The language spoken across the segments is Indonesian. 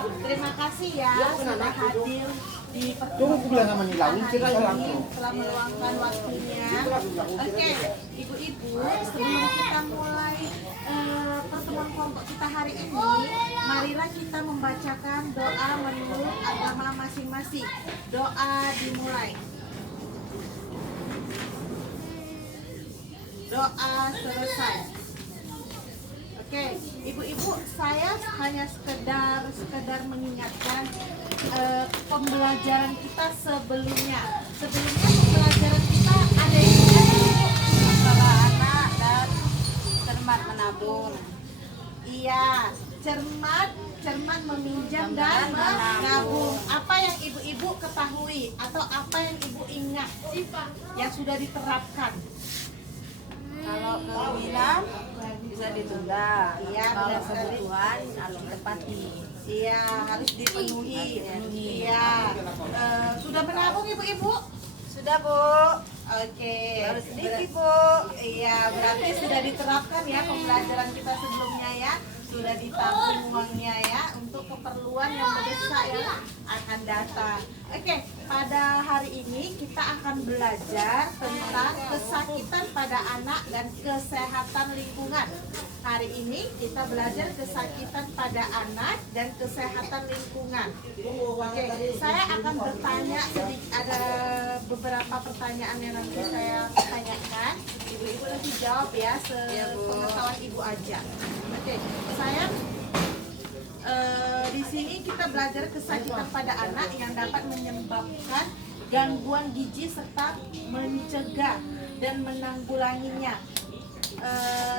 Terima kasih ya sudah hadir di Tunggu aku bilang sama pertemuan Nila, kita hari ini, langsung. telah meluangkan waktunya. Oke, ibu-ibu, sebelum kita mulai pertemuan kelompok kita hari ini, marilah kita membacakan doa menurut agama masing-masing. Doa dimulai. Doa selesai. Oke, ibu-ibu, saya hanya sekedar mengingatkan pembelajaran kita sebelumnya. Sebelumnya pembelajaran kita ada yang Masalah anak dan cermat menabung. iya, cermat meminjam dan menabung. Apa yang ibu-ibu ketahui atau apa yang ibu ingat yang sudah diterapkan? Kalau keinginan bisa ditunda. Iya, Kalau benar sekali. kebutuhan harus ditepati. Iya, harus dipenuhi. Iya. Sudah menabung ibu-ibu? Sudah, Bu. Oke. Baru sedikit, Bu. Iya, berarti sudah diterapkan ya pembelajaran kita sebelumnya ya. Sudah ditabung uangnya ya untuk keperluan yang mendesak yang akan datang. Oke, pada hari ini kita akan belajar tentang kesakitan pada anak dan kesehatan lingkungan. Hari ini kita belajar kesakitan pada anak dan kesehatan lingkungan. Oke, saya akan bertanya ada beberapa pertanyaan yang nanti saya tanyakan. Ibu-ibu nanti jawab ya sepengetahuan ibu aja. Oke, saya di sini kita belajar kesakitan pada anak yang dapat menyebabkan gangguan gizi serta mencegah dan menanggulanginya.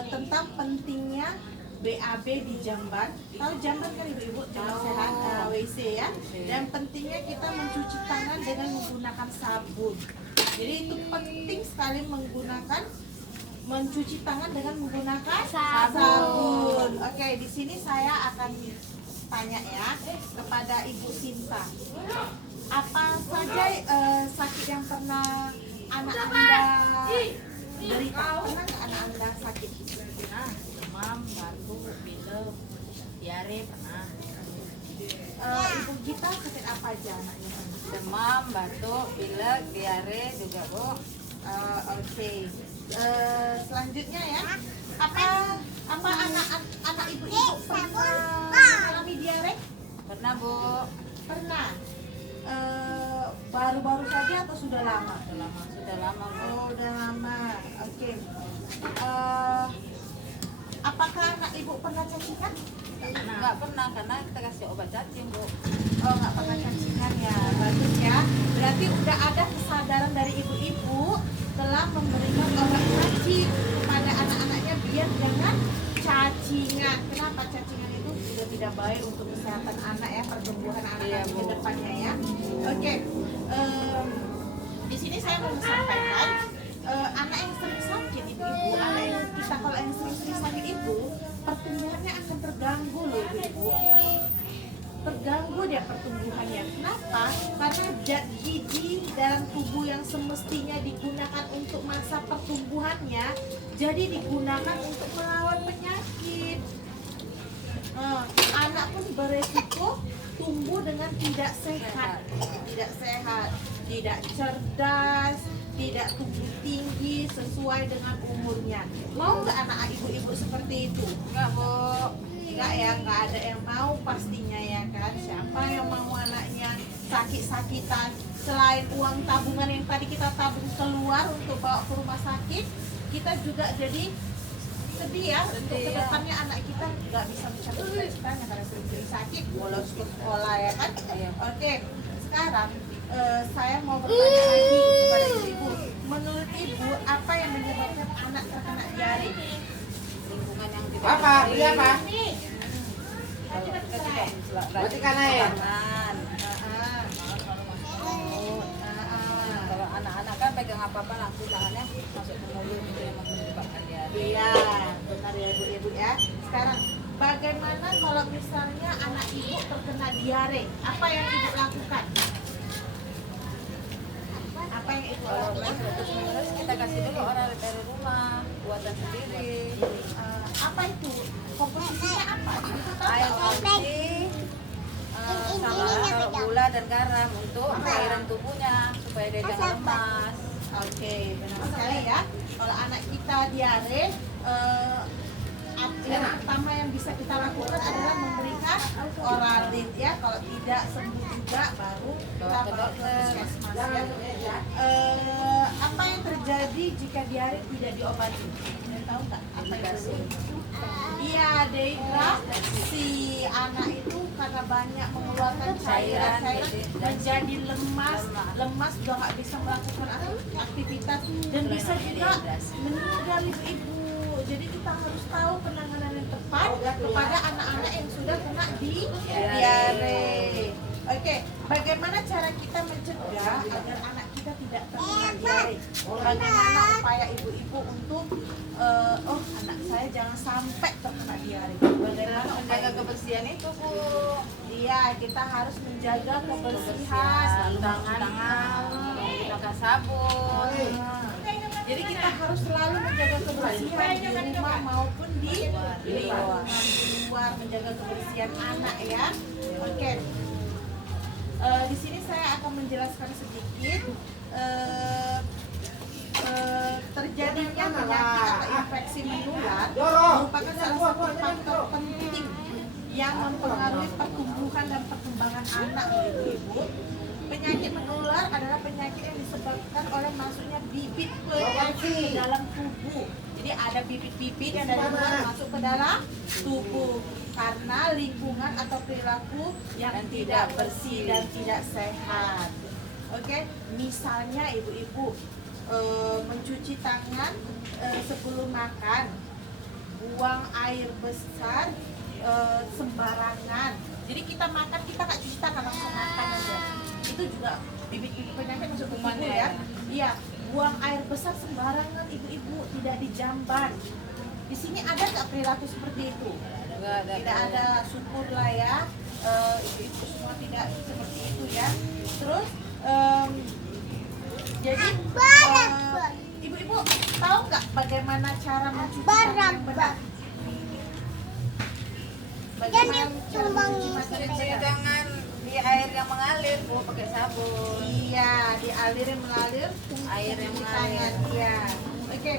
Tentang pentingnya BAB di jamban. Tahu jamban kan ibu-ibu, jamban sehat, WC ya. Dan pentingnya kita mencuci tangan dengan menggunakan sabun. Jadi itu penting sekali mencuci tangan dengan menggunakan sabun. Oke, di sini saya akan tanya ya kepada Ibu Sinta. Apa saja sakit yang pernah anak Anda derita? Pernah nggak anak Anda sakit? Pernah demam, batuk, pilek, diare pernah. Ibu kita sakit apa aja anaknya? Demam, batuk, pilek, diare juga, Bu. Oke. Selanjutnya ya, apa anak ibu-ibu pernah mengalami diare? Pernah, Bu. Pernah. Baru-baru saja atau sudah lama? Sudah lama, Bu. Oh, udah lama. Oke. Apakah anak ibu pernah cacingan? Enggak pernah, karena kita kasih obat cacing, Bu. Oh, nggak pernah cacingan ya. Bagus ya. Berarti udah ada kesadaran dari ibu-ibu telah memberikan obat cacing kepada anak-anaknya biar jangan cacingan. Kenapa cacingan itu sudah tidak baik untuk kesehatan anak ya, pertumbuhan anak ke depannya ya. Oke. Di sini saya mau sampaikan anak yang sering sakit ibu-ibu, anak yang kita kalau yang sering sakit itu pertumbuhannya akan terganggu loh ibu. Terganggu dia pertumbuhannya. Kenapa? Karena zat gizi dalam tubuh yang semestinya digunakan untuk masa pertumbuhannya jadi digunakan untuk melawan penyakit. Anak pun beresiko tumbuh dengan tidak sehat, tidak cerdas, tidak tumbuh tinggi sesuai dengan umurnya. Mau nggak anak ibu-ibu seperti itu? Enggak, Bu. Enggak ya, nggak ada yang mau pastinya ya kan. Siapa yang mau anaknya sakit-sakitan? Selain uang tabungan yang tadi kita tabung keluar untuk bawa ke rumah sakit, kita juga jadi sedih ya untuk kedepannya anak kita nggak bisa mencapai cita-citanya karena sering sakit, bolos ke sekolah ya kan. Oke, sekarang saya mau bertanya lagi kepada ibu. Menurut ibu, apa yang menyebabkan anak terkena diare? Lingkungan yang tidak Apa? Beli apa? berarti karena ya? Kalau anak-anak kan pegang apa-apa langsung tangannya masuk ke mulut, itu yang menyebabkan diare. Iya, benar ya ibu ya. Sekarang bagaimana kalau misalnya anak ibu terkena diare? Apa yang ibu lakukan? Apa yang ibu Kalau lakukan? terus kita kasih dulu orang dari rumah buatan sendiri. Apa itu? Komposisinya apa? Ibu tahu Air nggak? putih, dan garam untuk cairan tubuhnya supaya dia jangan lemas. Oke, benar sekali ya. Kalau anak kita diare, yang pertama yang bisa kita lakukan adalah memberikan Oralid ya. Kalau tidak sembuh juga baru kita bawa ke puskesmas ya. Apa yang terjadi jika diare tidak diobati? Kalian tahu nggak apa itu? Iya, dehidrasi. Anak itu karena banyak mengeluarkan cairan menjadi lemas juga nggak bisa melakukan aktivitas dan bisa juga meninggal ibu. Jadi kita harus tahu penanganan yang tepat kepada anak-anak yang sudah kena diare. Oke, bagaimana cara kita mencegah agar anak kita tidak terkena diare? Bagaimana upaya ibu-ibu untuk anak saya jangan sampai terkena diare? Bagaimana Menjaga kebersihan itu, Bu. Iya, kita harus menjaga kebersihan Selalu mencuci tangan, menggunakan sabun. Jadi kita harus selalu menjaga kebersihan di rumah maupun di luar, menjaga kebersihan anak ya. Oke. Di sini saya akan menjelaskan sedikit terjadinya penyakit atau infeksi menular merupakan salah satu faktor penting yang mempengaruhi pertumbuhan dan perkembangan anak ibu-ibu. Penyakit menular adalah penyakit yang disebabkan oleh masuknya bibit penyakit ke dalam tubuh. Jadi ada bibit-bibit yang dari luar masuk ke dalam tubuh karena lingkungan atau perilaku yang tidak bersih dan tidak sehat. Oke, misalnya ibu-ibu mencuci tangan sebelum makan, buang air besar sembarangan. Jadi kita makan, kita nggak cuci tangan, langsung makan aja. Itu juga bibit-bibit penyakit masuk ke tubuh ya. Iya, buang air besar sembarangan ibu-ibu, tidak dijamban. Di sini ada nggak perilaku seperti itu? Tidak ada, syukurlah ya. Ibu-ibu semua tidak seperti itu ya. Terus jadi ibu-ibu tahu nggak bagaimana cara mencuci tangan yang benar? Bagaimana cara mencuci mata yang Cuci benar? tangan di air yang mengalir, Bu, pakai sabun. Iya, dialirin mengalir Air yang cuci mengalir. tangan. Iya. Oke.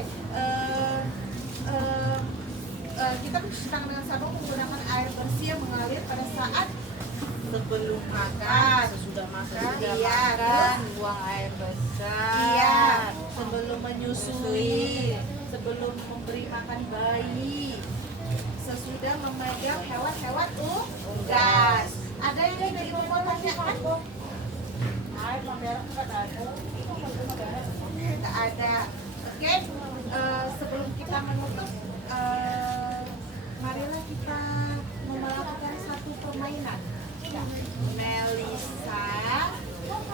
Kita mencuci tangan dengan sabun menggunakan air bersih yang mengalir pada saat sebelum makan, Sesudah makan, Iya, makan, buang air besar. iya, sebelum menyusui, sebelum memberi makan bayi, sesudah memegang hewan-hewan unggas. Ada yang dari ibu mau tanyakan? Nggak ada. Oke, sebelum kita menutup, marilah kita melakukan satu permainan. Melisa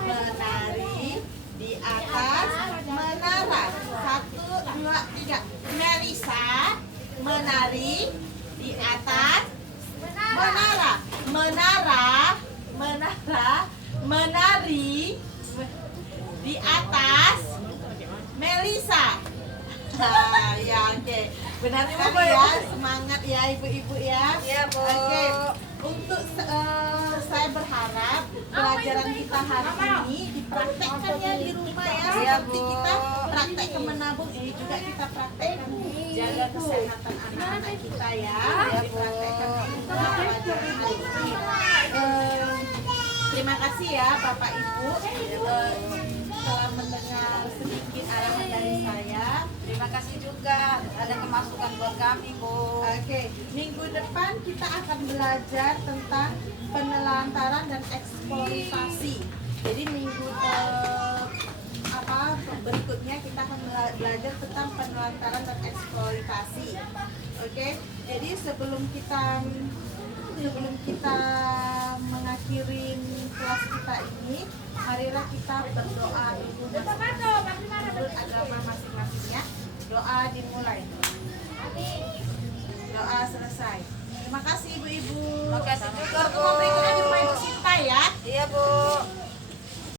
menari di atas menara. 1, 2, 3. Melisa menari di atas menara. Menari di atas Melisa. Ya, oke. Benar sekali ya, semangat ya ibu-ibu ya. Iya, Bu. Oke. Untuk saya berharap pelajaran kita hari ini dipraktekkan ya di rumah ya. Iya, Seperti Bu. kita praktek ke menabung, ini juga kita praktek jaga kesehatan anak-anak kita ya. Iya, Bu. Dipraktekkan di rumah pelajaran hari ini. Terima kasih ya Bapak Ibu telah mendengar sedikit arahan dari saya. Terima kasih juga ada kemasukan buat kami, Bu. Oke, minggu depan kita akan belajar tentang penelantaran dan eksploitasi. Jadi minggu berikutnya kita akan belajar tentang penelantaran dan eksploitasi. Oke, jadi sebelum kita mengakhiri kelas kita ini, marilah kita berdoa dulu.